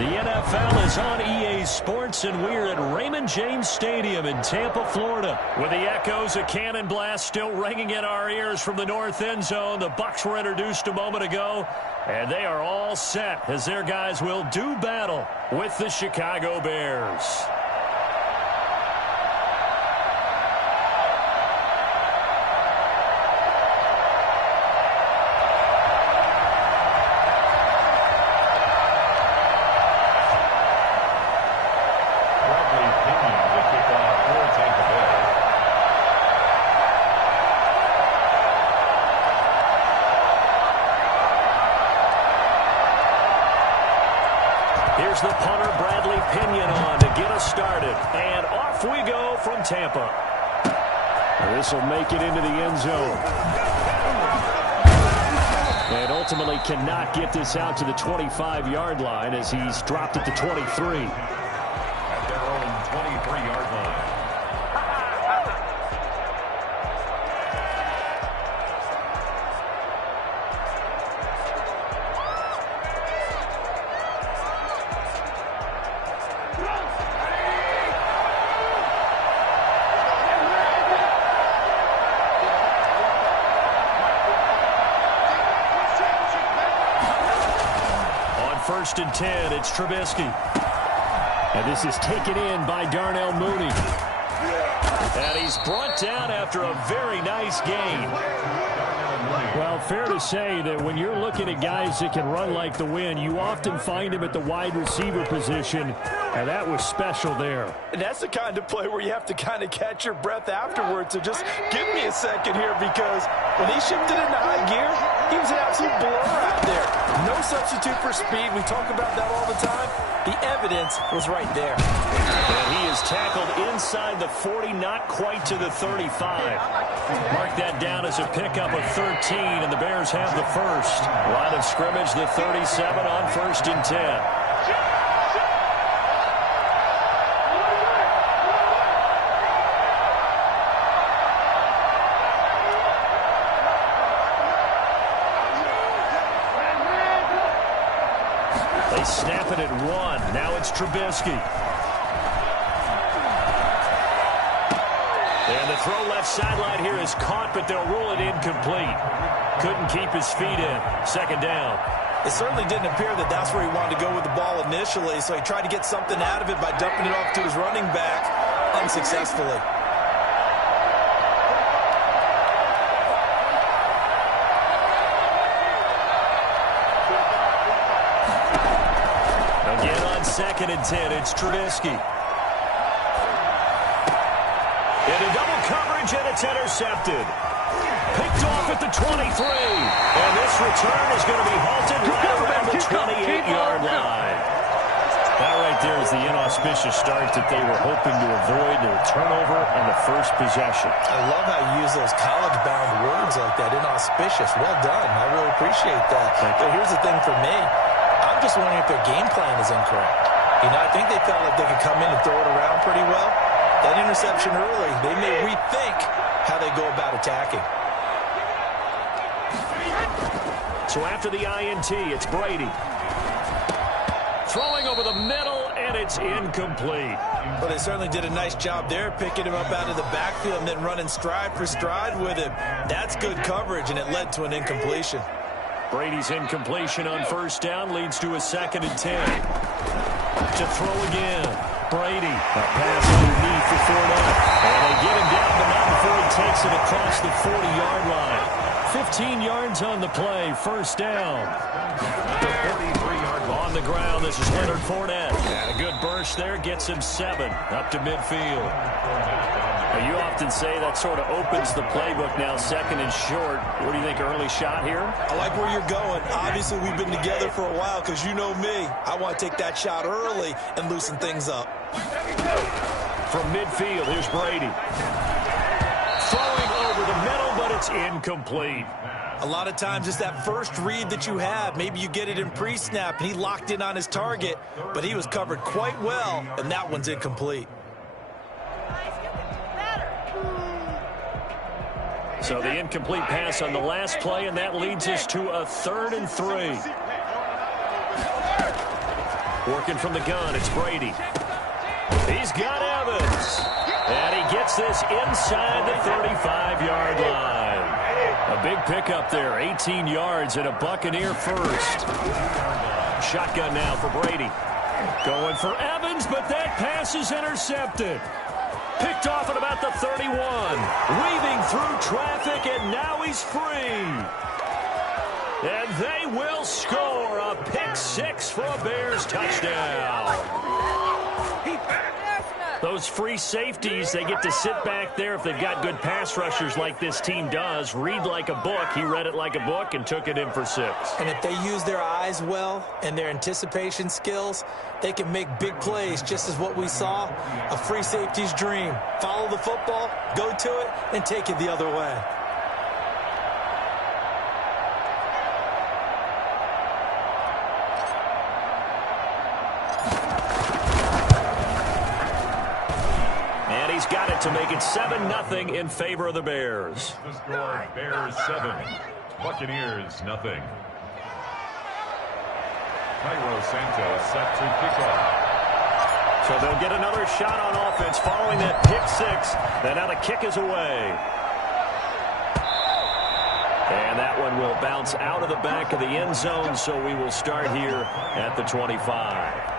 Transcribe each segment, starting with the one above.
The NFL is on EA Sports, and we're at Raymond James Stadium in Tampa, Florida. With the echoes of cannon blast still ringing in our ears from the north end zone, the Bucs were introduced a moment ago, and they are all set as their guys will do battle with the Chicago Bears. Here's the punter, Bradley Pinion, on to get us started. And off we go from Tampa. This will make it into the end zone. And ultimately cannot get this out to the 25-yard line as he's dropped at the 23. At their own 23-yard line. First and 10, it's Trubisky. And this is taken in by Darnell Mooney. And he's brought down after a very nice gain. Well, fair to say that when you're looking at guys that can run like the wind, you often find him at the wide receiver position, and that was special there. And that's the kind of play where you have to kind of catch your breath afterwards. So just give me a second here, because when he shifted into high gear, he was an absolute blur out there. No substitute for speed. We talk about that all the time. The evidence was right there. And he is tackled inside the 40, not quite to the 35. Mark that down as a pickup of 13, and the Bears have the first. Line of scrimmage, the 37 on first and 10. They snap it at one. Now it's Trubisky. And the throw left sideline here is caught, but they'll rule it incomplete. Couldn't keep his feet in. Second down. It certainly didn't appear that that's where he wanted to go with the ball initially, so he tried to get something out of it by dumping it off to his running back unsuccessfully. Again on second and 10, it's Trubisky. Into double coverage, and it's intercepted. Picked off at the 23. And this return is going to be halted right around the 28-yard line. That right there is the inauspicious start that they were hoping to avoid, the turnover and the first possession. I love how you use those college-bound words like that, inauspicious. Well done. I really appreciate that. But here's the thing for me. I'm just wondering if their game plan is incorrect. You know, I think they felt like they could come in and throw it around pretty well. That interception early, they may rethink how they go about attacking. So after the INT, it's Brady. Throwing over the middle, and it's incomplete. Well, they certainly did a nice job there, picking him up out of the backfield and then running stride for stride with him. That's good coverage, and it led to an incompletion. Brady's incompletion on first down leads to a second and 10. To throw again. Brady. A pass underneath for Fournette. And they get him down, but not before he takes it across the 40-yard line. 15 yards on the play. First down. On the ground, this is Leonard Fournette. And a good burst there gets him 7 up to midfield. Now, you often say that sort of opens the playbook now, second and short. What do you think, early shot here? I like where you're going. Obviously, we've been together for a while because you know me. I want to take that shot early and loosen things up. From midfield, here's Brady. Throwing over the middle, but it's incomplete. A lot of times it's that first read that you have. Maybe you get it in pre-snap, and he locked in on his target, but he was covered quite well, and that one's incomplete. So the incomplete pass on the last play, and that leads us to a 3rd and 3. Working from the gun, it's Brady. He's got Evans. And he gets this inside the 35-yard line. A big pickup there, 18 yards and a Buccaneer first. Shotgun now for Brady. Going for Evans, but that pass is intercepted. Picked off at about the 31. Weaving through traffic, and now he's free. And they will score a pick six for a Bears touchdown. Those free safeties, they get to sit back there if they've got good pass rushers like this team does. Read like a book. He read it like a book and took it in for 6. And if they use their eyes well and their anticipation skills, they can make big plays, just as what we saw. A free safety's dream. Follow the football, go to it, and take it the other way. Got it to make it 7-0 in favor of the Bears. The score, Bears 7, Buccaneers nothing. Cairo Santos set to kick off. So they'll get another shot on offense following that pick 6. And now the kick is away. And that one will bounce out of the back of the end zone, so we will start here at the 25.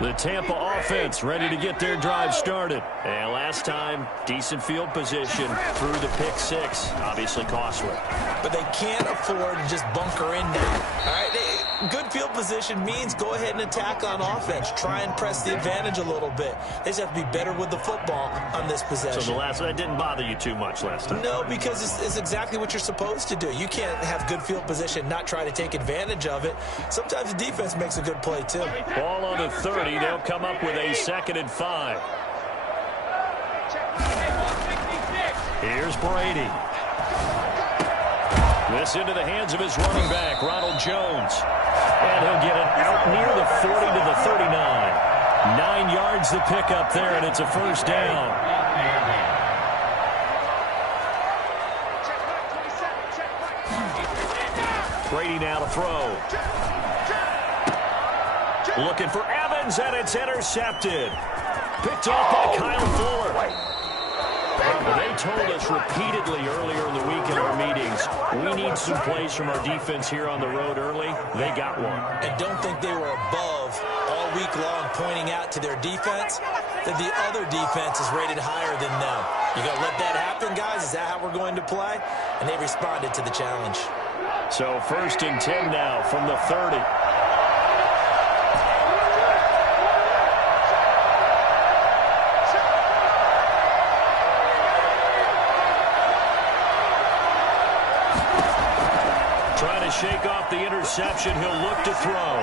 The Tampa offense ready to get their drive started. And last time, decent field position through the pick 6. Obviously costly. But they can't afford to just bunker in now. All right, good field position means go ahead and attack on offense. Try and press the advantage a little bit. They just have to be better with the football on this possession. So that didn't bother you too much last time? No, because it's exactly what you're supposed to do. You can't have good field position, not try to take advantage of it. Sometimes the defense makes a good play, too. Ball on the 30. They'll come up with a 2nd and 5. Here's Brady. This into the hands of his running back, Ronald Jones. And he'll get it out near the 40 to the 39. 9 yards the pickup there, and it's a first down. Brady now to throw. Looking for Evans, and it's intercepted. Picked off by Kyle Fuller. They told us repeatedly earlier in the week in our meetings, we need some plays from our defense here on the road early. They got one. And don't think they were above all week long pointing out to their defense that the other defense is rated higher than them. You going to let that happen, guys? Is that how we're going to play? And they responded to the challenge. So 1st and 10 now from the 30. Shake off the interception. He'll look to throw.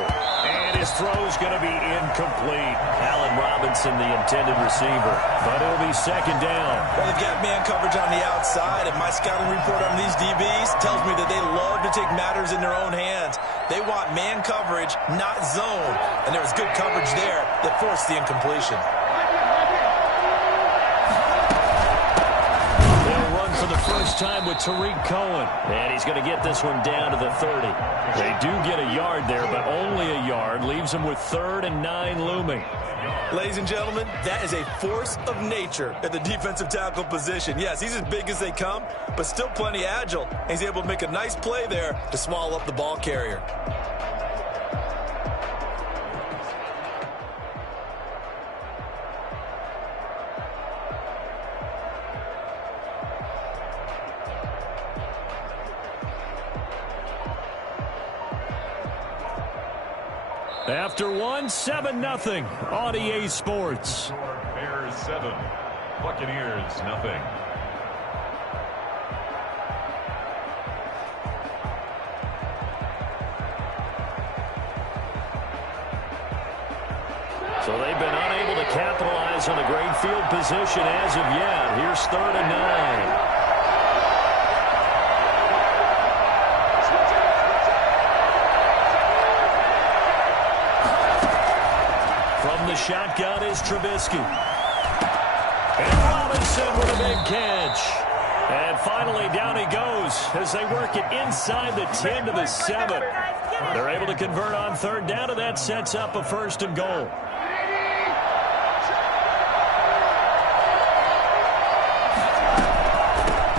And his throw's going to be incomplete. Allen Robinson, the intended receiver. But it'll be 2nd down. Well, they've got man coverage on the outside, and my scouting report on these DBs tells me that they love to take matters in their own hands. They want man coverage, not zone. And there was good coverage there that forced the incompletion. For the first time with Tariq Cohen. And he's going to get this one down to the 30. They do get a yard there, but only a yard. Leaves them with 3rd and 9 looming. Ladies and gentlemen, that is a force of nature at the defensive tackle position. Yes, he's as big as they come, but still plenty agile. He's able to make a nice play there to swallow up the ball carrier. After 7-0 on EA Sports. Bears 7, Buccaneers nothing. So they've been unable to capitalize on a great field position as of yet. Here's 3rd and 9. The shotgun is Trubisky. And Robinson with a big catch. And finally, down he goes as they work it inside the 10 to the 7. They're able to convert on third down, and that sets up a 1st and goal.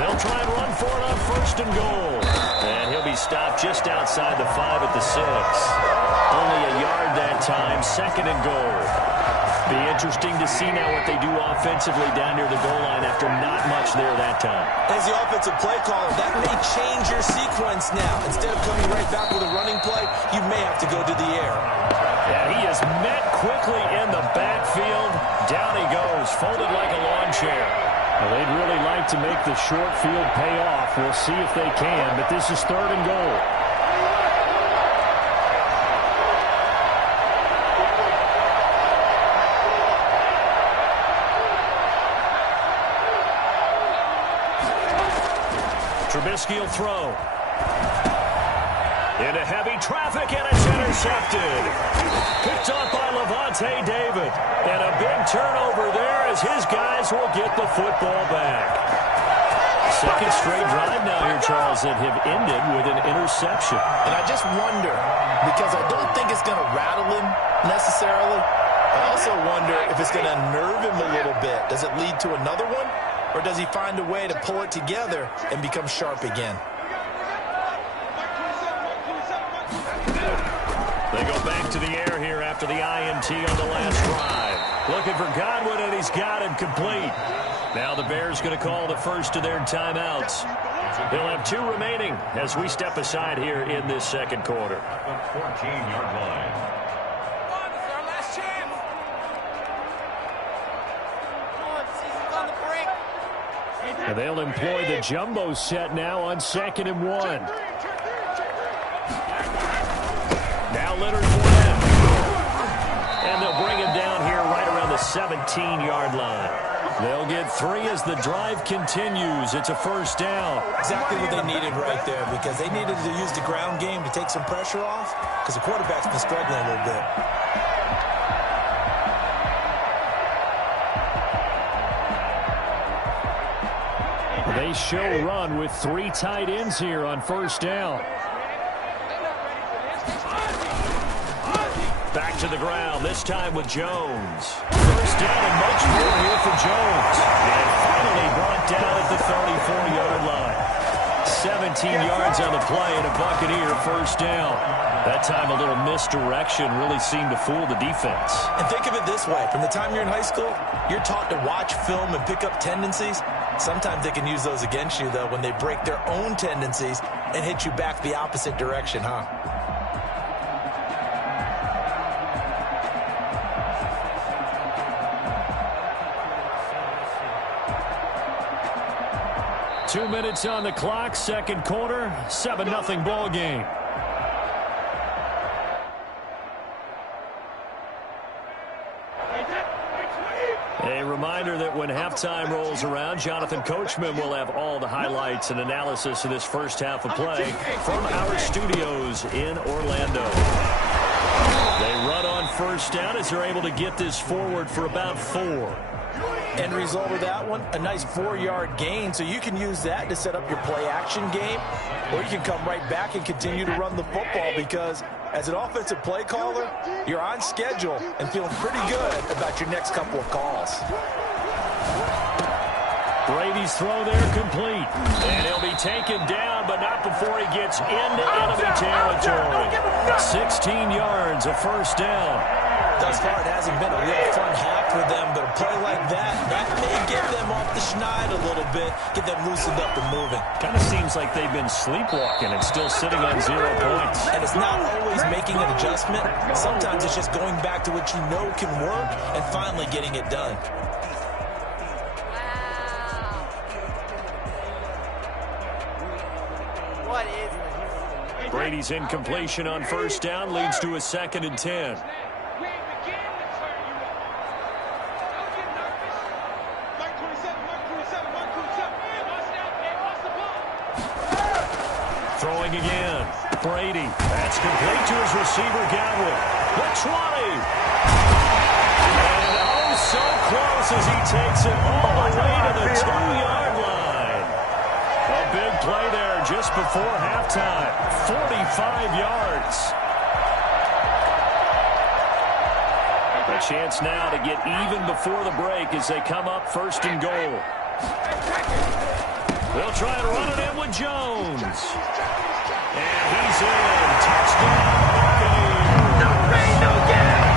They'll try and run for it on 1st and goal. And he'll be stopped just outside the 5 at the 6. Only a yard that time, 2nd and goal. Be interesting to see now what they do offensively down near the goal line after not much there that time. As the offensive play caller, that may change your sequence now. Instead of coming right back with a running play, you may have to go to the air. Yeah, he is met quickly in the backfield. Down he goes, folded like a lawn chair. Well, they'd really like to make the short field pay off. We'll see if they can, but this is 3rd and goal. Trubisky will throw. Into heavy traffic, and it's intercepted. Picked off by Levante David. And a big turnover there as his guys will get the football back. 2nd straight drive now here, Charles, that have ended with an interception. And I just wonder, because I don't think it's going to rattle him necessarily. I also wonder if it's going to nerve him a little bit. Does it lead to another one? Or does he find a way to pull it together and become sharp again? They go back to the air here after the INT on the last drive. Looking for Godwin, and he's got him complete. Now the Bears going to call the first of their timeouts. They'll have 2 remaining as we step aside here in this 2nd quarter. 14-yard line. And they'll employ the jumbo set now on 2nd and 1. Now Leonard Fournette. And they'll bring him down here right around the 17-yard line. They'll get 3 as the drive continues. It's a 1st down. Exactly what they needed right there, because they needed to use the ground game to take some pressure off, because the quarterback's been struggling a little bit. They show run with 3 tight ends here on 1st down. Back to the ground, this time with Jones. 1st down and much more here for Jones. And finally brought down at the 34-yard line. 17 yards on the play and a Buccaneer 1st down. That time a little misdirection really seemed to fool the defense. And think of it this way. From the time you're in high school, you're taught to watch film and pick up tendencies. Sometimes they can use those against you, though, when they break their own tendencies and hit you back the opposite direction, huh? Two minutes on the clock, 2nd quarter, 7-0 ball game. A reminder that when halftime rolls around, Jonathan Coachman will have all the highlights and analysis of this 1st half of play from our studios in Orlando. They run on 1st down as they're able to get this forward for about 4. End result of that one, a nice 4-yard gain, so you can use that to set up your play-action game, or you can come right back and continue to run the football, because as an offensive play caller, you're on schedule and feeling pretty good about your next couple of calls. Brady's throw there complete. And he'll be taken down, but not before he gets into enemy territory. 16 yards, a 1st down. Thus far, it hasn't been a real fun half for them, but a play like that may get them off the schneid a little bit, get them loosened up and moving. Kind of seems like they've been sleepwalking and still sitting on 0 points. And it's not always making an adjustment. Sometimes it's just going back to what you know can work and finally getting it done. What is it? Brady's incompletion on 1st down leads to a 2nd and 10. Throwing again. Brady. That's complete to his receiver, Godwin. The 20. And Oh, so close as he takes it all the way to the 2-yard line. A big play there just before halftime. 45 yards. A chance now to get even before the break as they come up 1st and goal. They'll try and run it in with Jones. And he's in. Touchdown, Buccaneers.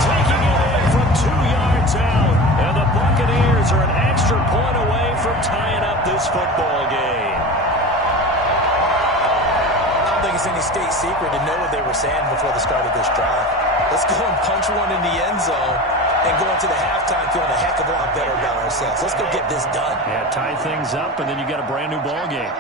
Taking it in from 2 yards out. And the Buccaneers are an extra point away from tying up this football game. I don't think it's any state secret to know what they were saying before the start of this drive. Let's go and punch one in the end zone and go into the halftime feeling a heck of a lot better about ourselves. Let's go get this done. Yeah, tie things up, and then you got a brand new ball game.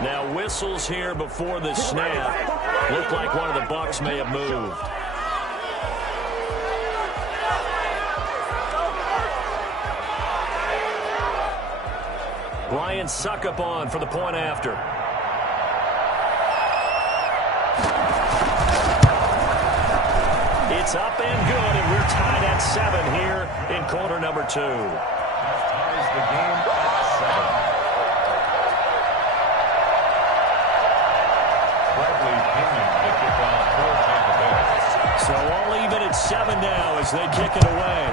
Now whistles here before the snap. Looked like one of the Bucs may have moved. Ryan Suckup on for the point after. It's up and good, and we're tied at 7 here in quarter number 2. Ties the game at 7. Bradley Pinion to kick off for Tampa Bay. So all even at 7 now as they kick it away.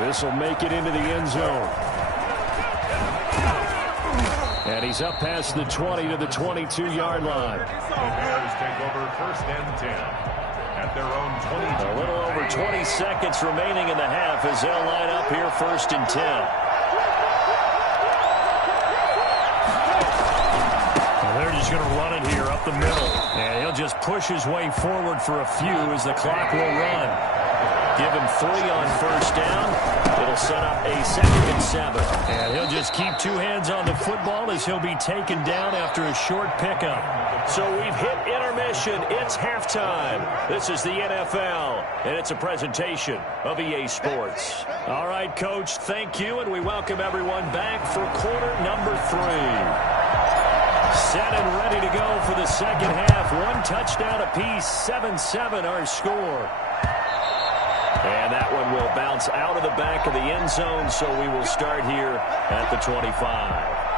This will make it into the end zone. And he's up past the 20 to the 22-yard line. The Bears take over 1st and 10 at their own 22. A little over 20 seconds remaining in the half as they'll line up here 1st and 10. Well, they're just going to run it here up the middle. And he'll just push his way forward for a few as the clock will run. Give him 3 on 1st down. It'll set up a 2nd and 7. And he'll just keep 2 hands on the football as he'll be taken down after a short pickup. So we've hit intermission. It's halftime. This is the NFL, and it's a presentation of EA Sports. All right, Coach, thank you, and we welcome everyone back for quarter number 3. Set and ready to go for the second half. 1 touchdown apiece, 7-7 our score. And that one will bounce out of the back of the end zone, so we will start here at the 25.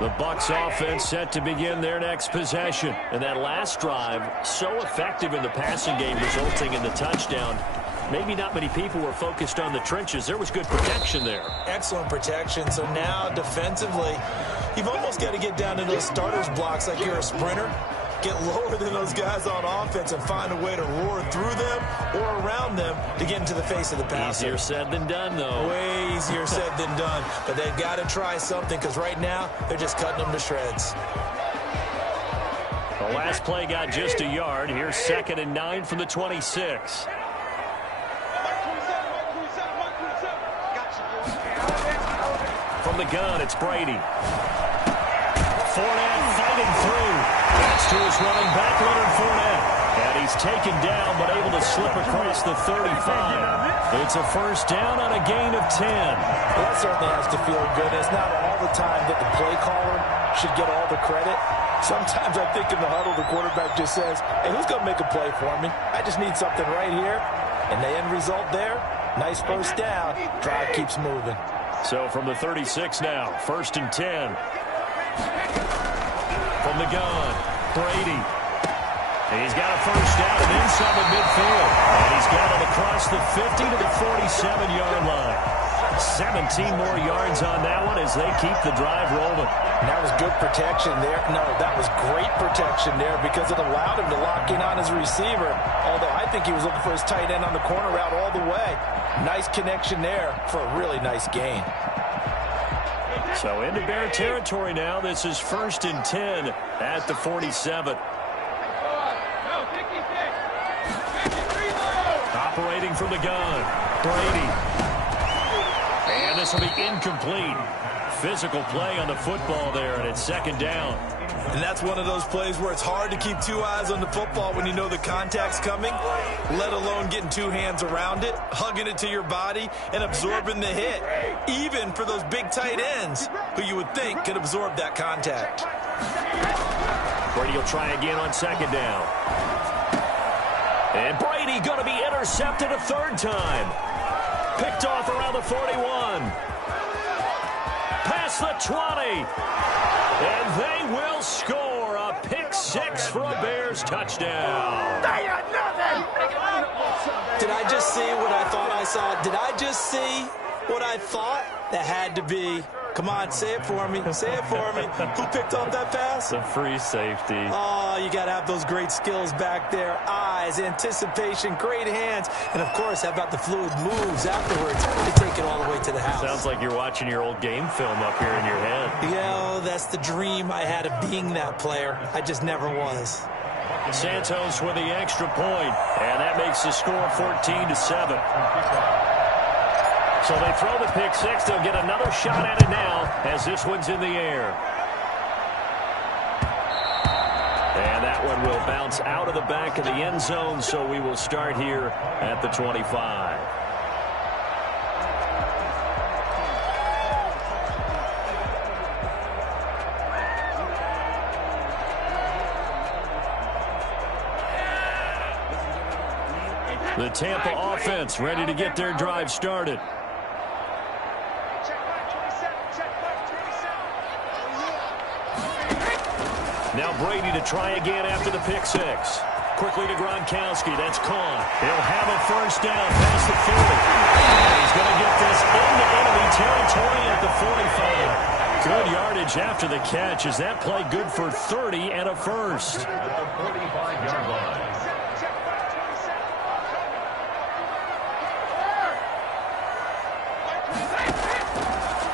The Bucs offense set to begin their next possession. And that last drive, so effective in the passing game, resulting in the touchdown. Maybe not many people were focused on the trenches. There was good protection there. Excellent protection. So now defensively, you've almost got to get down to those starters blocks like you're a sprinter. Get lower than those guys on offense and find a way to roar through them or around them to get into the face of the passer. Easier said than done, though. Way easier said than done. But they've got to try something because right now they're just cutting them to shreds. The last play got just a yard. Here's 2nd and 9 from the 26. From the gun, it's Brady. Fournette fighting through. That's to his running back, Leonard Fournette. And he's taken down, but able to slip across the 35. It's a 1st down on a gain of 10. Well, that certainly has to feel good. It's not all the time that the play caller should get all the credit. Sometimes I think in the huddle, the quarterback just says, hey, who's going to make a play for me? I just need something right here. And the end result there, nice 1st down. Drive keeps moving. So from the 36 now, 1st and 10. From the gun, Brady. He's got a 1st down and then some in midfield. And he's got it across the 50 to the 47-yard line. 17 more yards on that one as they keep the drive rolling. And that was good protection there. No, that was great protection there because it allowed him to lock in on his receiver. Although I think he was looking for his tight end on the corner route all the way. Nice connection there for a really nice gain. So into Bear territory now. This is 1st and 10 at the 47. Operating from the gun, Brady. And this will be incomplete. Physical play on the football there, and it's 2nd down. And that's one of those plays where it's hard to keep two eyes on the football when you know the contact's coming, let alone getting two hands around it, hugging it to your body, and absorbing the hit, even for those big tight ends who you would think could absorb that contact. Brady will try again on 2nd down. And Brady going to be intercepted a 3rd time. Picked off around the 41. Past the 20. And they will score a pick-6 for a Bears touchdown. Did I just see what I thought I saw? Did I just see what I thought? That had to be. Come on, say it for me. Say it for me. Who picked off that pass? The free safety. Oh, you got to have those great skills back there. Eyes, anticipation, great hands. And, of course, how about the fluid moves afterwards to take it all the way to the house? Sounds like you're watching your old game film up here in your head. Yeah, that's the dream I had of being that player. I just never was. Santos with the extra point, and that makes the score 14-7. So they throw the pick-6. They'll get another shot at it now as this one's in the air. And that one will bounce out of the back of the end zone, so we will start here at the 25. The Tampa offense ready to get their drive started. Now Brady to try again after the pick-6. Quickly to Gronkowski. That's caught. He'll have a 1st down past the 40. And he's going to get this into enemy territory at the 45. Good yardage after the catch. Is that play good for 30 and a 1st? At the 45-yard line.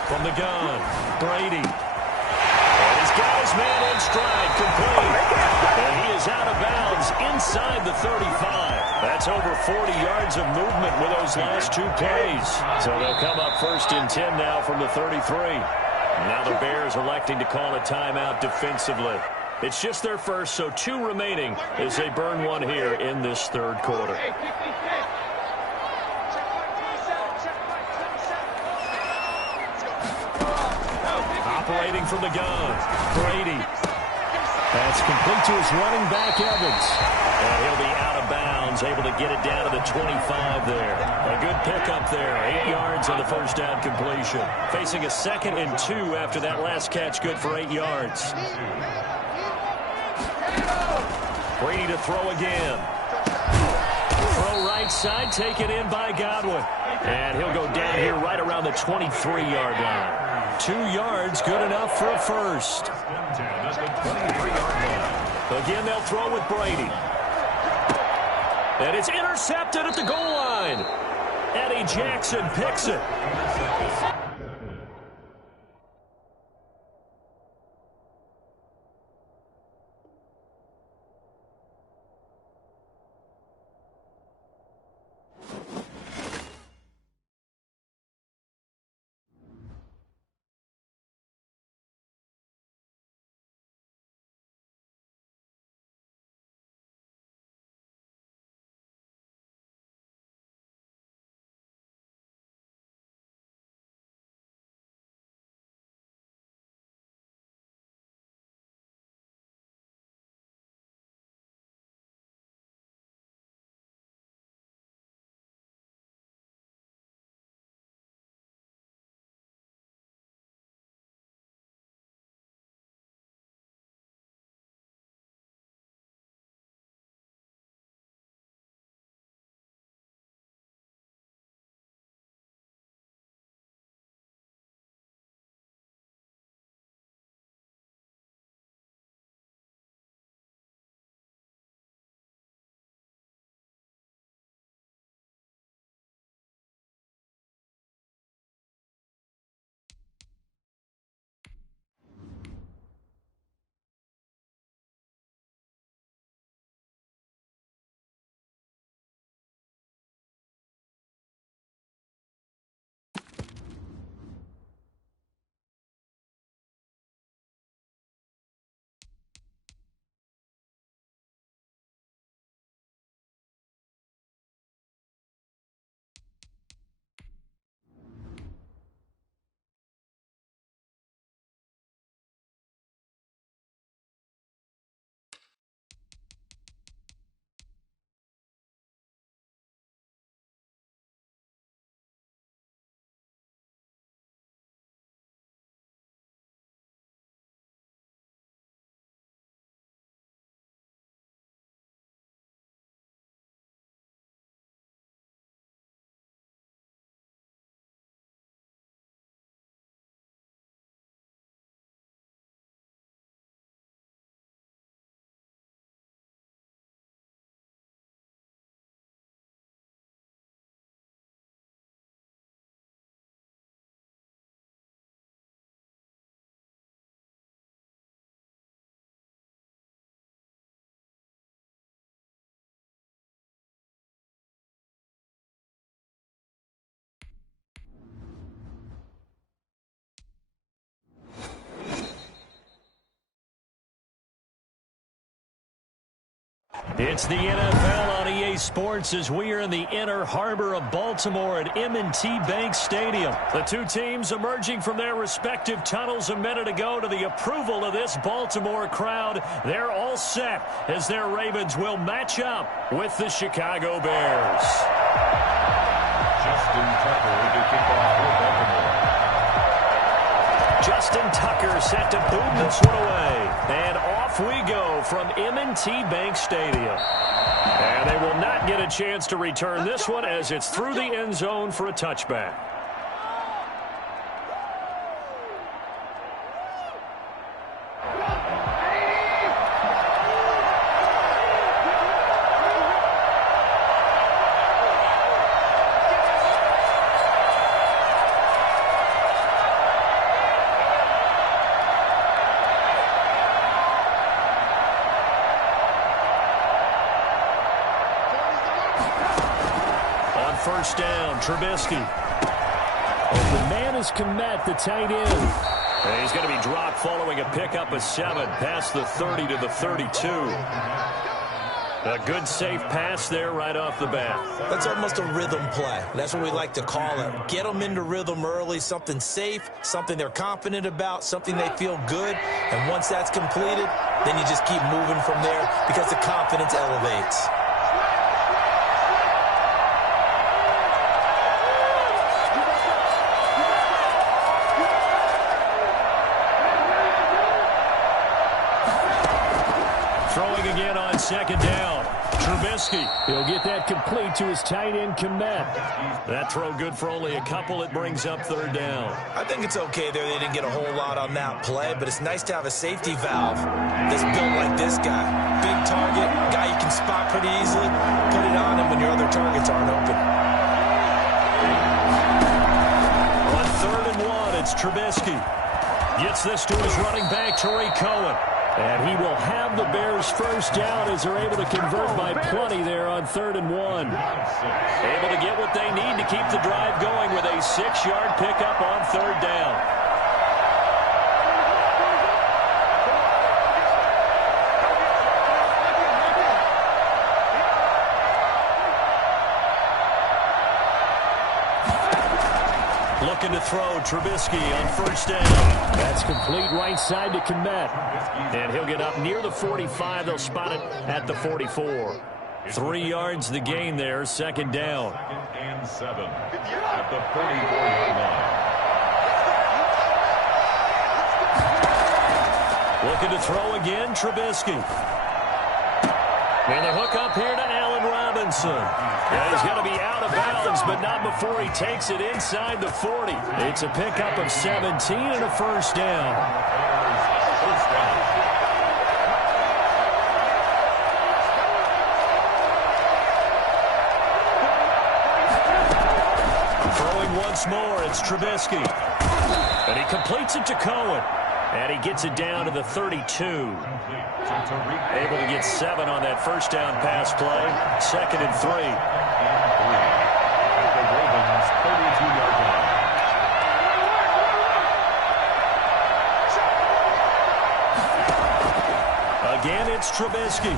From the gun, Brady. And he's got his man in stride, complete. And he is out of bounds inside the 35. That's over 40 yards of movement with those last 2 plays. So they'll come up 1st and 10 now from the 33. Now the Bears electing to call a timeout defensively. It's just their first, so 2 remaining as they burn one here in this 3rd quarter. Operating from the gun, Brady. That's complete to his running back, Evans. And he'll be out of bounds, able to get it down to the 25 there. A good pickup there, 8 yards on the 1st down completion. Facing a 2nd and 2 after that last catch, good for 8 yards. Brady to throw again. Throw right side, taken in by Godwin. And he'll go down here right around the 23-yard line. 2 yards, good enough for a 1st. Again, they'll throw with Brady. And it's intercepted at the goal line. Eddie Jackson picks it. It's the NFL on EA Sports as we are in the inner harbor of Baltimore at M&T Bank Stadium. The two teams emerging from their respective tunnels a minute ago to the approval of this Baltimore crowd. They're all set as their Ravens will match up with the Chicago Bears. Justin Tucker to kick off for Baltimore. Justin Tucker set to boom this one away. And off we go from M&T Bank Stadium. And they will not get a chance to return this one as it's through the end zone for a touchback. First down, Trubisky. The man is Kmet, the tight end. And he's going to be dropped following a pickup of 7 past the 30 to the 32. A good, safe pass there right off the bat. That's almost a rhythm play. That's what we like to call it. Get them into rhythm early, something safe, something they're confident about, something they feel good. And once that's completed, then you just keep moving from there because the confidence elevates. Again on second down. Trubisky. He'll get that complete to his tight end, Kmet. That throw good for only a couple. It brings up third down. I think it's okay there. They didn't get a whole lot on that play, but it's nice to have a safety valve that's built like this guy. Big target, guy you can spot pretty easily. Put it on him when your other targets aren't open. On 3rd and 1, it's Trubisky. Gets this to his running back, Tariq Cohen. And he will have the Bears first down as they're able to convert by plenty there on 3rd and 1. Able to get what they need to keep the drive going with a 6-yard pickup on 3rd down. Looking to throw, Trubisky on first down. That's complete right side to Kmet. And he'll get up near the 45. They'll spot it at the 44. 3 yards the gain there, second down. 2nd and 7 at the 44-yard line. Looking to throw again, Trubisky. And the hook up here to Allen Robinson. And he's going to be out of bounds, but not before he takes it inside the 40. It's a pickup of 17 and a first down. Throwing once more, it's Trubisky. And he completes it to Cohen. And he gets it down to the 32. Able to get 7 on that first down pass play. 2nd and 3. At the Ravens' 32-yard line. Again, it's Trubisky.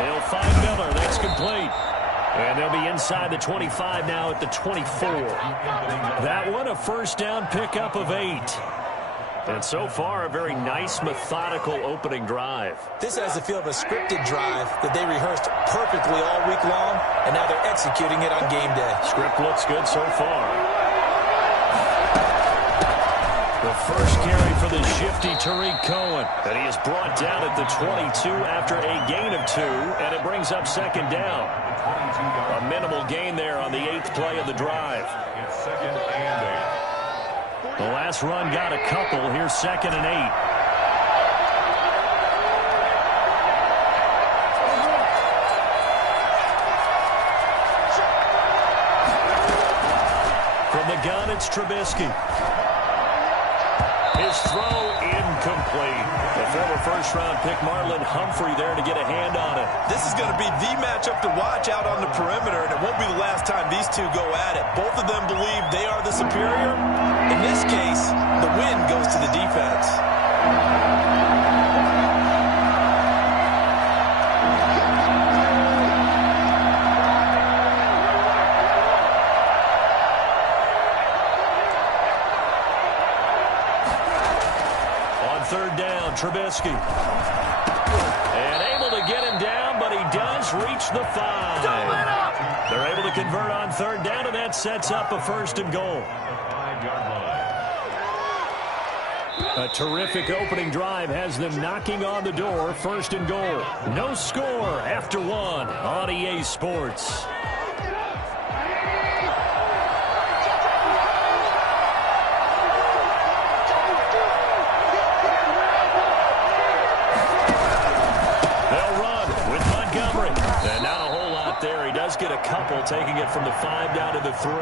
He'll find Miller. That's complete. And they'll be inside the 25 now at the 24. That one, a first down pickup of 8. And so far, a very nice, methodical opening drive. This has the feel of a scripted drive that they rehearsed perfectly all week long, and now they're executing it on game day. Script looks good so far. The first carry for the shifty Tariq Cohen. And he is brought down at the 22 after a gain of 2, and it brings up second down. A minimal gain there on the 8th play of the drive. It's 2nd and 8. The last run got a couple. Here's 2nd and 8. From the gun, it's Trubisky. His throw incomplete. The former first-round pick Marlon Humphrey there to get a hand on it. This is going to be the matchup to watch out on the perimeter, and it won't be the last time these two go at it. Both of them believe they are the superior. In this case, the win goes to the defense. third down. Trubisky. And able to get him down, but he does reach the 5. They're able to convert on third down, and that sets up a 1st and goal. A terrific opening drive has them knocking on the door. 1st and goal. No score after 1 on EA Sports. They'll run with Montgomery. And not a whole lot there. He does get a couple, taking it from the 5 down to the 3.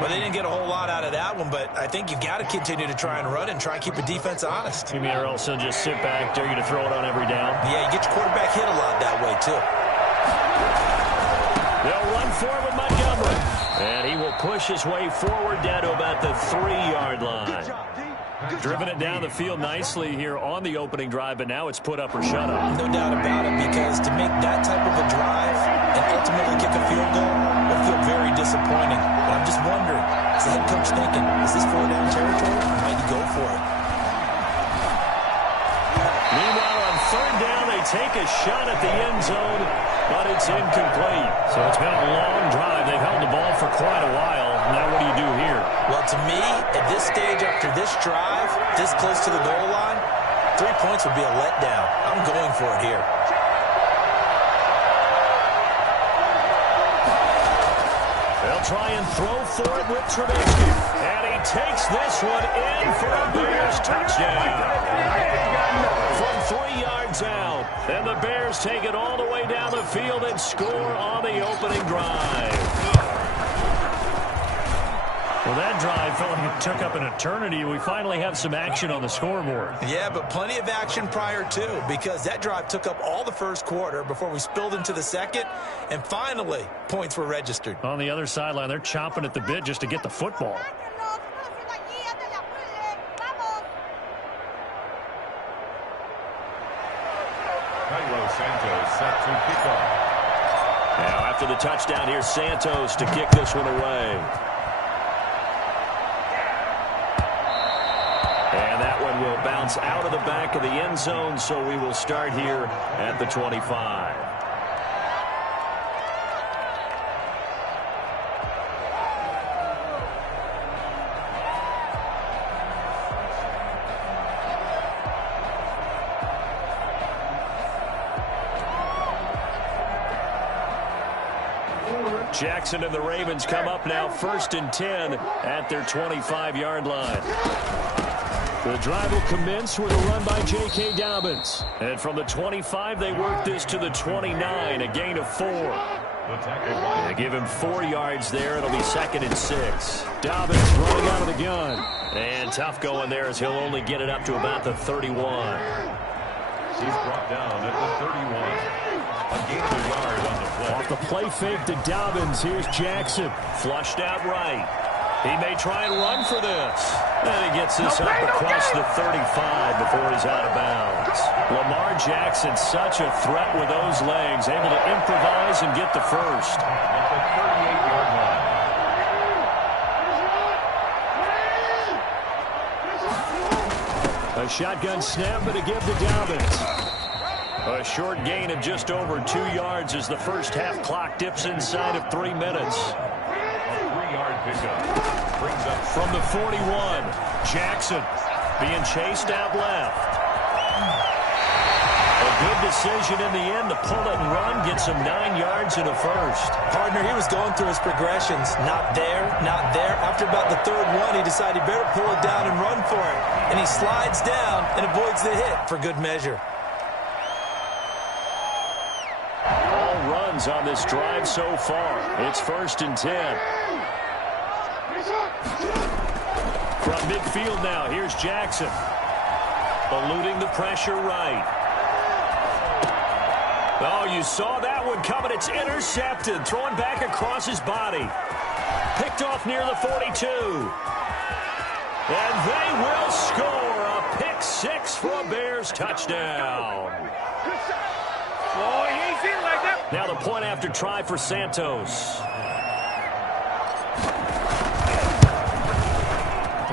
Well, they didn't get a whole lot out of that one, but I think you've got to continue to try and run and try and keep the defense honest. You mean or else he'll just sit back, dare you to throw it on every down? Yeah, you get your quarterback hit a lot that way, too. They'll run forward with Montgomery. And he will push his way forward down to about the 3-yard line. Driven it down the field nicely here on the opening drive, but now it's put up or shut up. No doubt about it, because to make that type of a drive and ultimately kick a field goal will feel very disappointing. But I'm just wondering, is the head coach thinking, is this 4-down territory? Might he go for it? Meanwhile, on third down, they take a shot at the end zone, but it's incomplete. So it's been a long drive. They've held the ball for quite a while. Now what do you do here? Well, to me, at this stage after this drive, this close to the goal line, 3 points would be a letdown. I'm going for it here. They'll try and throw for it with Trubisky. And he takes this one in for a Bears touchdown. From 3 yards out. And the Bears take it all the way down the field and score on the opening drive. Well, that drive felt like it took up an eternity. We finally have some action on the scoreboard. Yeah, but plenty of action prior to, because that drive took up all the first quarter before we spilled into the second, and finally, points were registered. On the other sideline, they're chomping at the bit just to get the football. Santos set to kick off. Now, after the touchdown, here's Santos to kick this one away. And that one will bounce out of the back of the end zone, so we will start here at the 25. Jackson and the Ravens come up now 1st and 10 at their 25-yard line. The drive will commence with a run by J.K. Dobbins. And from the 25, they work this to the 29, a gain of 4. They give him 4 yards there. It'll be 2nd and 6. Dobbins running out of the gun. And tough going there as he'll only get it up to about the 31. He's brought down at the 31. A gain of a yard on the play. Off the play fake to Dobbins. Here's Jackson. Flushed out right. He may try and run for this. And he gets this up across the 35 before he's out of bounds. Lamar Jackson, such a threat with those legs, able to improvise and get the first. At the 38-yard line. A shotgun snap, but a give to Dobbins. A short gain of just over 2 yards as the first half clock dips inside of 3 minutes. A 3-yard pickup. Brings up from the 41. Jackson being chased out left. A good decision in the end to pull it and run. Gets him 9 yards and a first. Partner, he was going through his progressions. Not there, not there. After about the 3rd one, he decided he better pull it down and run for it. And he slides down and avoids the hit for good measure. On this drive so far. It's 1st and 10. From midfield now, here's Jackson. Eluding the pressure right. Oh, you saw that one coming. It's intercepted. Throwing back across his body. Picked off near the 42. And they will score a pick 6 for a Bears touchdown. Oh, he ain't feeling like that. Now the point after try for Santos.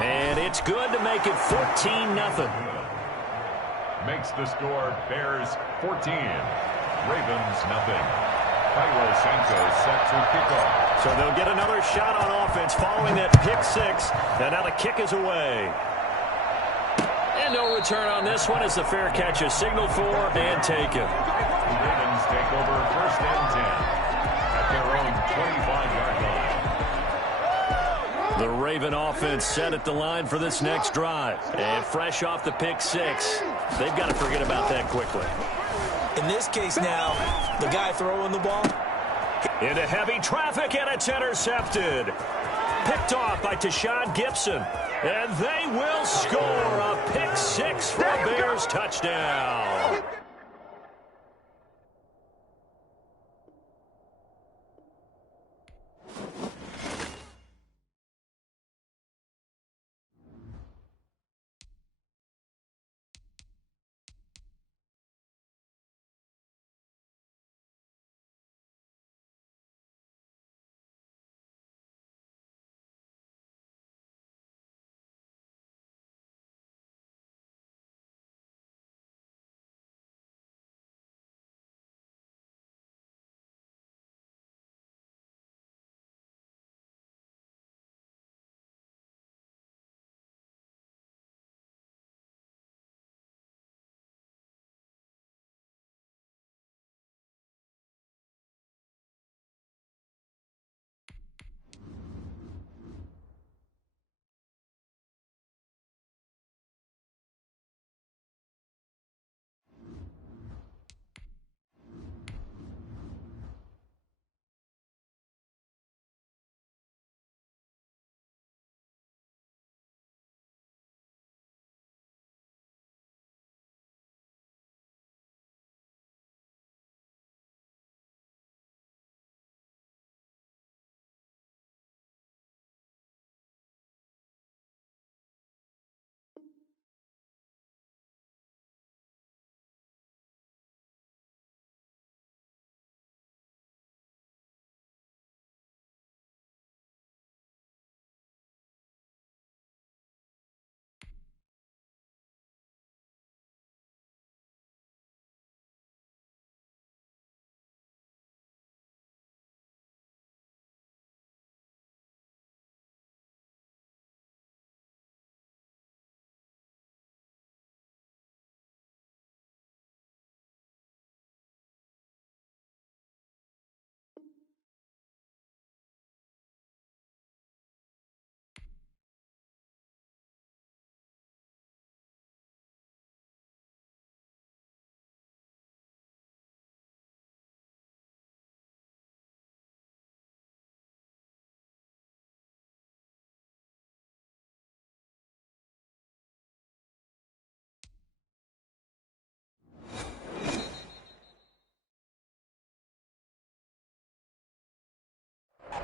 And it's good to make it 14-0. Makes the score Bears 14, Ravens nothing. Cairo Santos set to kickoff. So they'll get another shot on offense following that pick six. And now the kick is away. And no return on this one as the fair catch is signaled for and taken. The Ravens take over 1st and 10 at their own 25-yard line. The Raven offense set at the line for this next drive. And fresh off the pick six, they've got to forget about that quickly. In this case now, the guy throwing the ball. Into heavy traffic, and it's intercepted. Picked off by Tashad Gibson. And they will score a pick six for a Bears touchdown.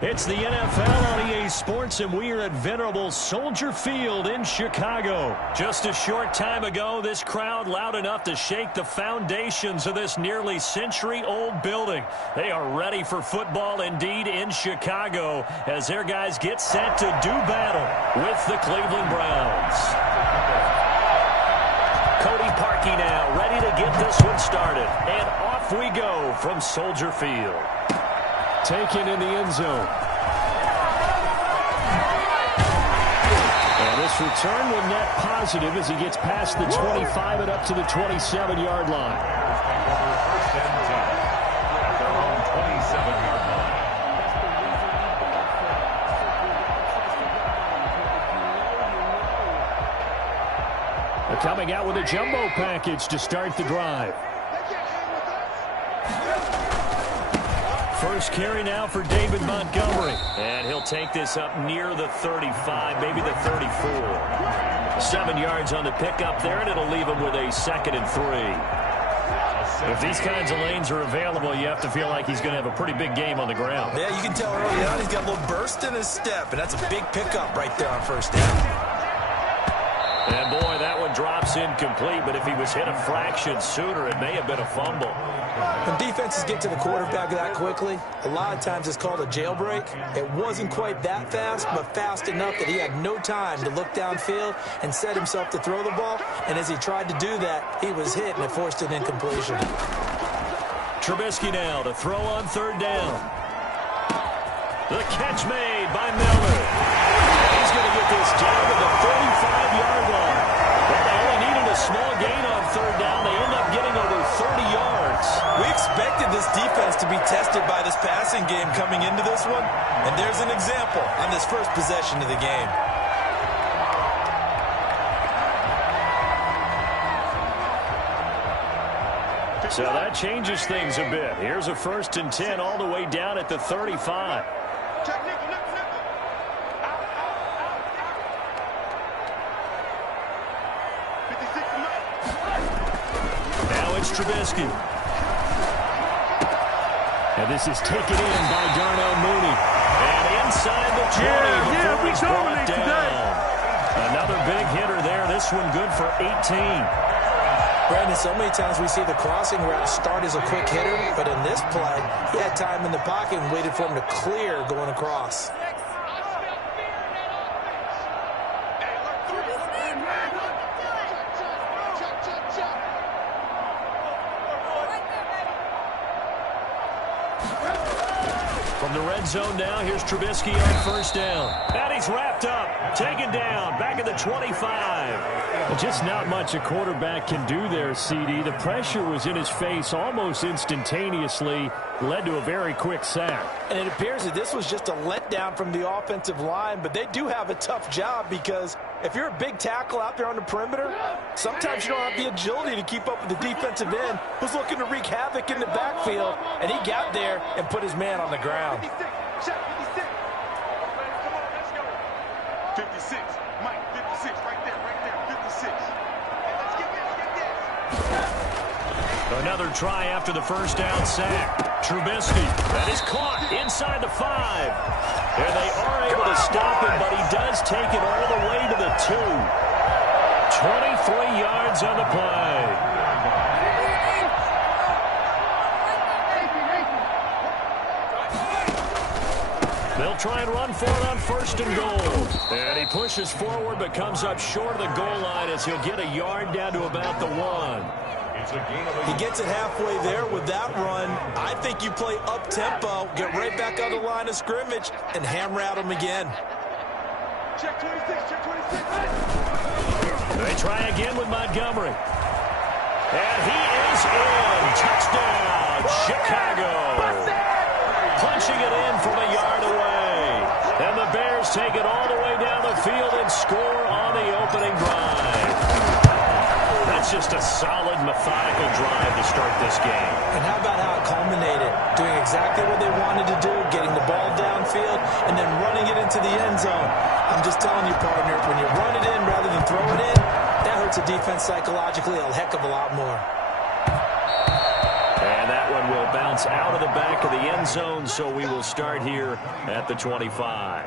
It's the NFL on EA Sports, and we are at venerable Soldier Field in Chicago. Just a short time ago, this crowd loud enough to shake the foundations of this nearly century-old building. They are ready for football indeed in Chicago as their guys get set to do battle with the Cleveland Browns. Cody Parkey now ready to get this one started. And off we go from Soldier Field. Taken in the end zone. And this return will net positive as he gets past the 25 and up to the 27-yard line. Bears take over 1st and 10 at their own 27-yard line. They're coming out with a jumbo package to start the drive. First carry now for David Montgomery. And he'll take this up near the 35, maybe the 34. 7 yards on the pickup there, and it'll leave him with a 2nd and 3. If these kinds of lanes are available, you have to feel like he's going to have a pretty big game on the ground. Yeah, you can tell early on he's got a little burst in his step, and that's a big pickup right there on 1st down. And, boy, that one drops incomplete, but if he was hit a fraction sooner, it may have been a fumble. When defenses get to the quarterback that quickly, a lot of times it's called a jailbreak. It wasn't quite that fast, but fast enough that he had no time to look downfield and set himself to throw the ball. And as he tried to do that, he was hit, and it forced an incompletion. Trubisky now to throw on third down. The catch made by Miller. He's going to get this down to the 35-yard line. Well, they only needed a small gain on third down. They end up getting over 30 yards. We expected this defense to be tested by this passing game coming into this one, and there's an example on this first possession of the game. So that changes things a bit. Here's a 1st and 10 all the way down at the 35. Now it's Trubisky. And this is taken in by Darnell Mooney. And inside the 20 before he's brought down. Another big hitter there. This one good for 18. Brandon, so many times we see the crossing route start as a quick hitter, but in this play, he had time in the pocket and waited for him to clear going across. From the red zone now, here's Trubisky on first down. And he's wrapped up, taken down, back at the 25. Just not much a quarterback can do there, CD. The pressure was in his face almost instantaneously, led to a very quick sack. And it appears that this was just a letdown from the offensive line, but they do have a tough job because if you're a big tackle out there on the perimeter, sometimes you don't have the agility to keep up with the defensive end who's looking to wreak havoc in the backfield, and he got there and put his man on the ground. 56, Mike, 56, right there, 56. Let's get this. Another try after the first down sack. Trubisky, that is caught inside the 5. And they are able to stop him, but he does take it all the way to the 2. 23 yards on the play. They'll try and run for it on 1st and goal. And he pushes forward but comes up short of the goal line as he'll get a yard down to about the 1. He gets it halfway there with that run. I think you play up-tempo, get right back on the line of scrimmage, and hammer at him again. Check 26, check 26. They try again with Montgomery. And he is in. Touchdown, Chicago. Punching it in from a yard away. And the Bears take it all the way down the field and score on the opening drive. That's just a solid, methodical drive to start this game. And how about how it culminated? Doing exactly what they wanted to do, getting the ball downfield, and then running it into the end zone. I'm just telling you, partner, when you run it in rather than throw it in, that hurts a defense psychologically a heck of a lot more. And that one will bounce out of the back of the end zone, so we will start here at the 25.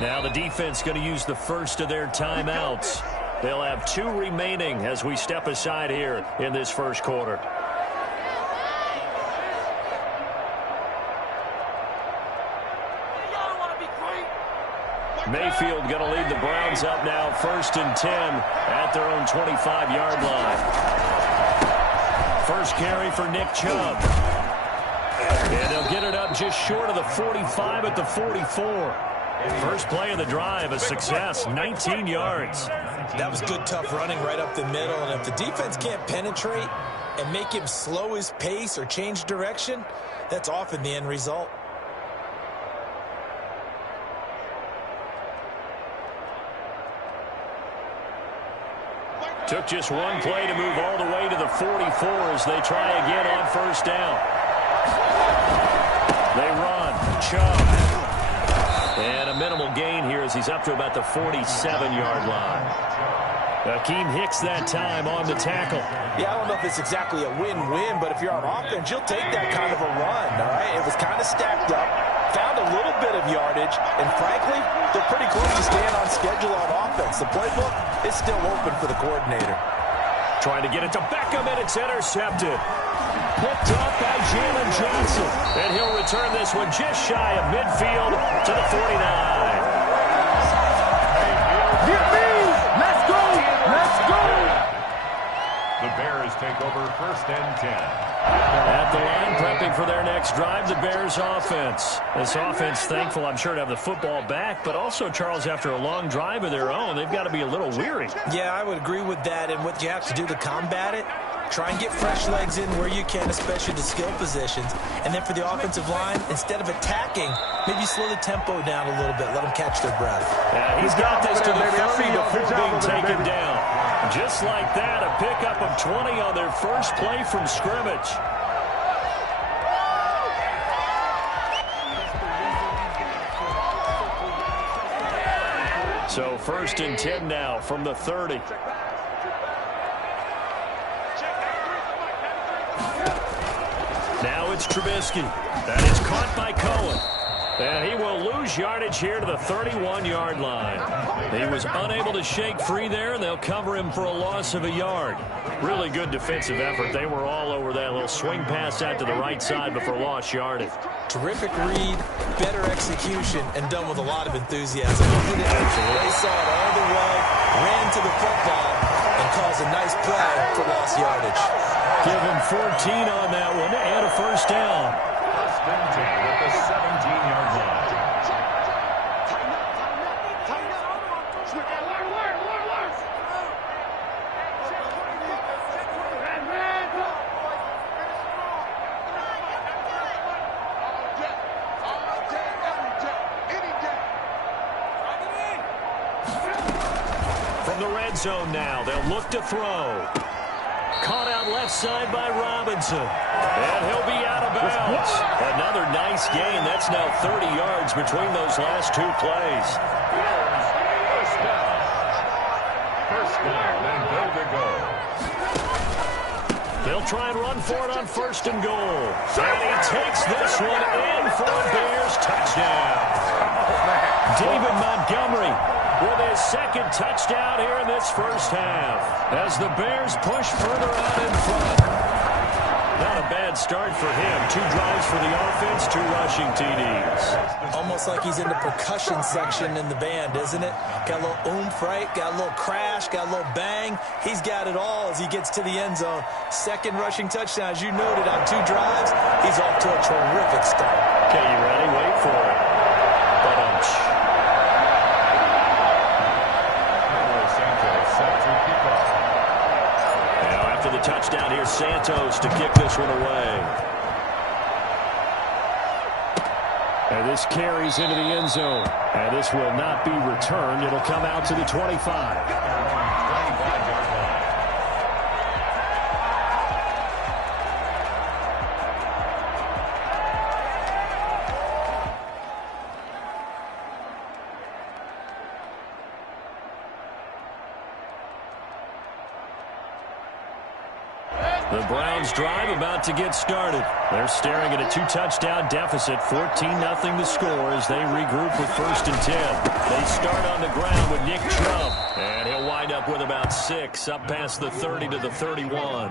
Now the defense going to use the first of their timeouts. They'll have 2 remaining as we step aside here in this first quarter. Mayfield going to lead the Browns up now, 1st and 10 at their own 25-yard line. First carry for Nick Chubb. And they'll get it up just short of the 45 at the 44. First play of the drive, a success, 19 yards. That was good, tough running right up the middle. And if the defense can't penetrate and make him slow his pace or change direction, that's often the end result. Took just one play to move all the way to the 44 as they try again on first down. They run. Chubb. And a minimal gain here as he's up to about the 47-yard line. Akeem Hicks that time on the tackle. Yeah, I don't know if it's exactly a win-win, but if you're on offense, you'll take that kind of a run, all right? It was kind of stacked up, found a little bit of yardage, and frankly, they're pretty close to staying on schedule on offense. The playbook is still open for the coordinator. Trying to get it to Beckham, and it's intercepted. Picked up by Jalen Johnson. And he'll return this one just shy of midfield to the 49. Get me! Let's go! Let's go! The Bears take over 1st and 10. At the line, prepping for their next drive, the Bears offense. This offense, thankful, I'm sure, to have the football back, but also, Charles, after a long drive of their own, they've got to be a little weary. Yeah, I would agree with that, and what you have to do to combat it, try and get fresh legs in where you can, especially the skill positions. And then for the offensive line, instead of attacking, maybe slow the tempo down a little bit, let them catch their breath. Yeah, he's got this to the 30 before being taken down. Just like that, a pickup of 20 on their first play from scrimmage. So 1st and 10 now from the 30. Now it's Trubisky. That is caught by Cohen. And he will lose yardage here to the 31-yard line. He was unable to shake free there, and they'll cover him for a loss of a yard. Really good defensive effort. They were all over that little swing pass out to the right side before lost yardage. Terrific read, better execution, and done with a lot of enthusiasm. They saw it all the way, ran to the football, and caused a nice play for lost yardage. Give him 14 on that one and a first down. 1st and 10 at the 17-yard line. From the red zone now, they'll look to throw. Caught out left side by Robinson. And he'll be out of bounds. Another nice gain. That's now 30 yards between those last two plays. First down. First down and goal to go. They'll try and run for it on 1st and goal. And he takes this one in for a Bears touchdown. David Montgomery with his second touchdown here in this first half as the Bears push further out in front. Not a bad start for him. 2 drives for the offense, 2 rushing TDs. Almost like he's in the percussion section in the band, isn't it? Got a little oomph, right? Got a little crash, got a little bang. He's got it all as he gets to the end zone. Second rushing touchdown, as you noted, on 2 drives. He's off to a terrific start. Okay, you ready? Wait for it. Ba-dum-tsh. After the touchdown, here's Santos to kick this one away. And this carries into the end zone. And this will not be returned. It'll come out to the 25. The Browns drive about to get started. They're staring at a 2-touchdown deficit, 14-0 the score as they regroup with 1st and 10. They start on the ground with Nick Chubb, and he'll wind up with about 6 up past the 30 to the 31.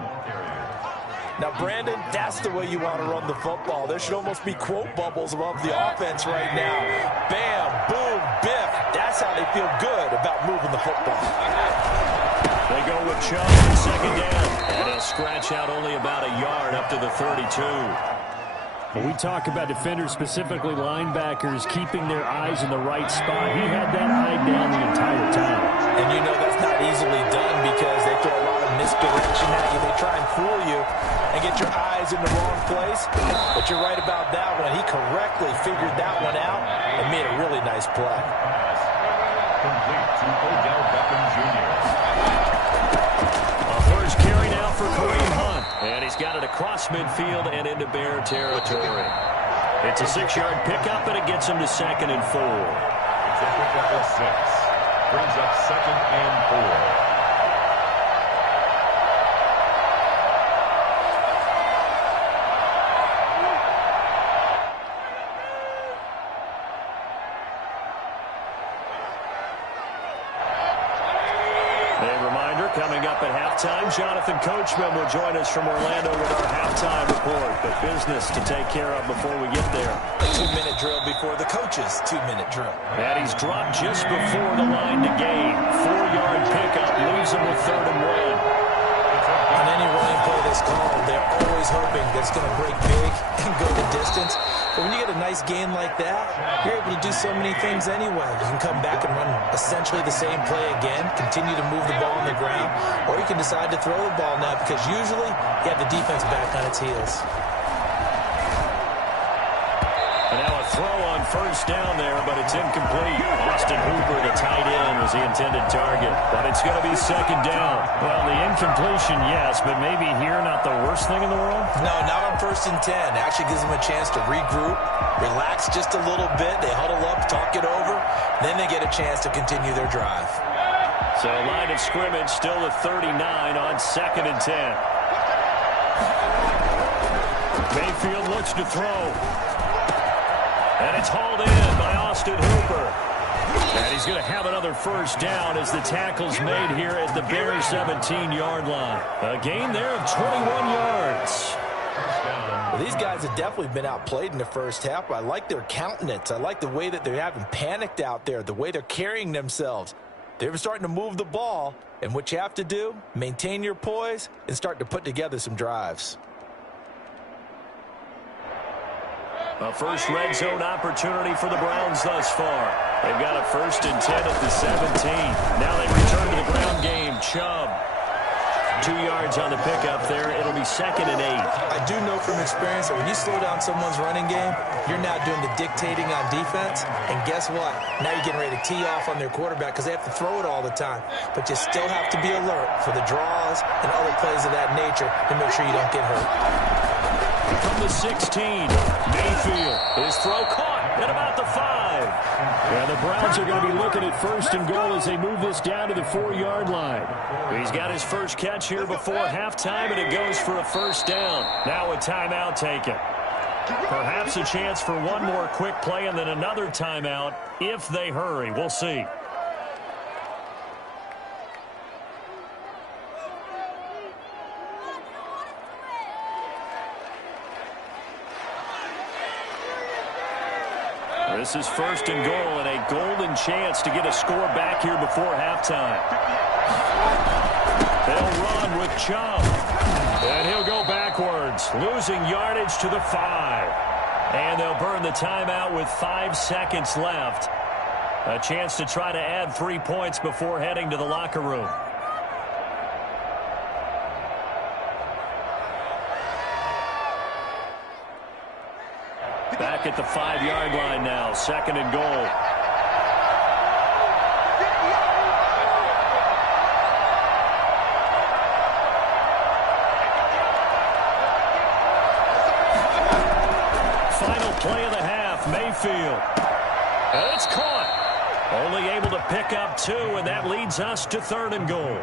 Now, Brandon, that's the way you want to run the football. There should almost be quote bubbles above the offense right now. Bam, boom, biff. That's how they feel good about moving the football. They go with Chubb on 2nd down, and he'll scratch out only about a yard up to the 32. When we talk about defenders, specifically linebackers, keeping their eyes in the right spot, he had that eye down the entire time. And you know that's not easily done because they throw a lot of misdirection at you. They try and fool you and get your eyes in the wrong place. But you're right about that one. He correctly figured that one out and made a really nice play. Complete to Odell Beckham Jr. A first carry now for Kareem Hunt. And he's got it across midfield and into Bear territory. It's a 6-yard pickup, and it gets him to 2nd and 4. It's a pickup of 6. Brings up 2nd and 4. Coming up at halftime, Jonathan Coachman will join us from Orlando with our halftime report. But business to take care of before we get there. A 2-minute drill before the coach's 2-minute drill. And he's dropped just before the line to gain. 4-yard pickup leaves him with 3rd and 1. On any running play that's called, they're always hoping that it's going to break big and go the distance. But when you get a nice gain like that, you're able to do so many things anyway. You can come back and run essentially the same play again, continue to move the ball on the ground, or you can decide to throw the ball now because usually you have the defense back on its heels. And now a throw on first down there, but it's incomplete. Austin Hooper, the tight end, was the intended target. But it's going to be 2nd down. Well, the incompletion, yes, but maybe here not the worst thing in the world? No, not on 1st and 10. It actually gives them a chance to regroup, relax just a little bit. They huddle up, talk it over. Then they get a chance to continue their drive. So line of scrimmage still at 39 on 2nd and 10. Mayfield looks to throw. And it's hauled in by Austin Hooper. And he's going to have another first down as the tackle's made here at the Bears 17-yard line. A gain there of 21 yards. Well, these guys have definitely been outplayed in the first half, but I like their countenance. I like the way that they're having panicked out there, the way they're carrying themselves. They're starting to move the ball, and what you have to do, maintain your poise and start to put together some drives. A first red zone opportunity for the Browns thus far. They've got a 1st and 10 at the 17. Now they return to the ground game. Chubb. 2 yards on the pickup there. It'll be 2nd and 8. I do know from experience that when you slow down someone's running game, you're now doing the dictating on defense. And guess what? Now you're getting ready to tee off on their quarterback because they have to throw it all the time. But you still have to be alert for the draws and other plays of that nature to make sure you don't get hurt. From the 16, Mayfield. His throw caught at about the 5. And the Browns are going to be looking at 1st and goal as they move this down to the 4-yard line. He's got his first catch here before halftime, and it goes for a first down. Now a timeout taken. Perhaps a chance for one more quick play and then another timeout if they hurry. We'll see. This is 1st and goal and a golden chance to get a score back here before halftime. They'll run with Chubb. And he'll go backwards, losing yardage to the 5. And they'll burn the timeout with 5 seconds left. A chance to try to add 3 points before heading to the locker room. Back at the 5-yard line now, 2nd and goal. Final play of the half, Mayfield. And it's caught. Only able to pick up 2, and that leads us to 3rd and goal.